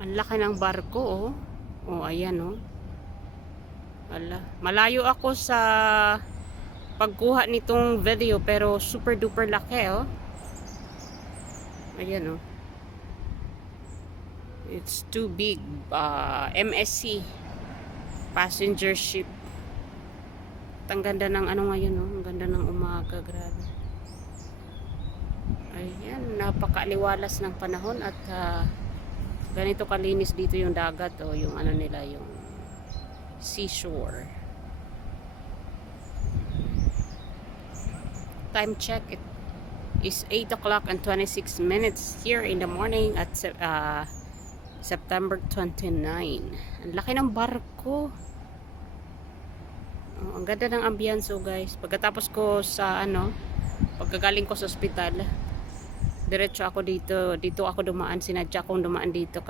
Ang laki ng barko, oh. Oh, ayan, oh. Ala, malayo ako sa pagkuha nitong video pero super duper laki, oh. Ayan, oh. It's too big. MSC passenger ship. Ang ganda ng ano ngayon, oh. Ang ganda ng umaga, grabe. Ayan, napakaliwalas ng panahon at ganito kalinis dito yung dagat, oh, yung ano nila, yung seashore. Time check, it is 8 o'clock and 26 minutes here in the morning at September 29. Ang laki ng barko. Oh, ang ganda ng ambience, oh, guys. Pagkatapos ko sa pagkagaling ko sa ospital, diretso ako dito ako dumaan, sinadya kong dumaan dito